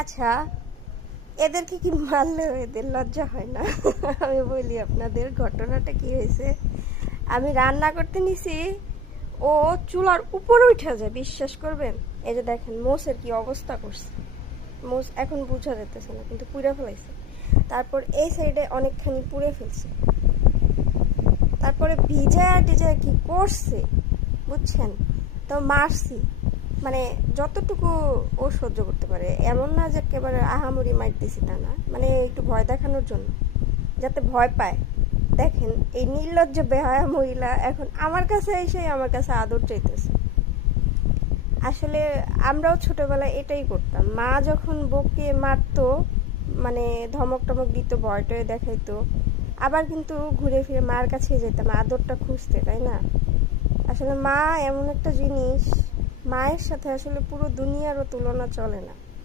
আচ্ছা, এদেরকে কি মারলেও এদের লজ্জা হয় না? আমি বলি আপনাদের ঘটনাটা কি হয়েছে। আমি রান্না করতে নিছি, ও চুলার উপরে উঠে যায়, বিশ্বাস করবেন? এই যে দেখেন মোষের কি অবস্থা করছে। মোষ এখন বোঝা যেতেছে না, কিন্তু পুড়ে ফেলাইছে। তারপর এই সাইডে অনেকখানি পুড়ে ফেলছে। তারপরে ভিজায়া টিজায়া কি করছে বুঝছেন? তো মারছি, মানে যতটুকু ও সহ্য করতে পারে। এমন না যে একেবারে আহামরি মার দিছি, তা না, মানে একটু ভয় দেখানোর জন্য, যাতে ভয় পায়। দেখেন এই নির্লজ্জ বেহায়া মহিলা এখন আমার কাছে এসে আমার কাছে আদর চাইতেছে। আসলে আমরাও ছোটবেলায় এটাই করতাম, মা যখন বকে মারতো, মানে ধমক টমক দিত, ভয় টয় দেখাইতো, আবার কিন্তু ঘুরে ফিরে মার কাছে যেতাম আদরটা খুঁজতে, তাই না? আসলে মা এমন একটা জিনিস, মায়ের সাথে আসলে পুরো দুনিয়ারও তুলনা চলে না।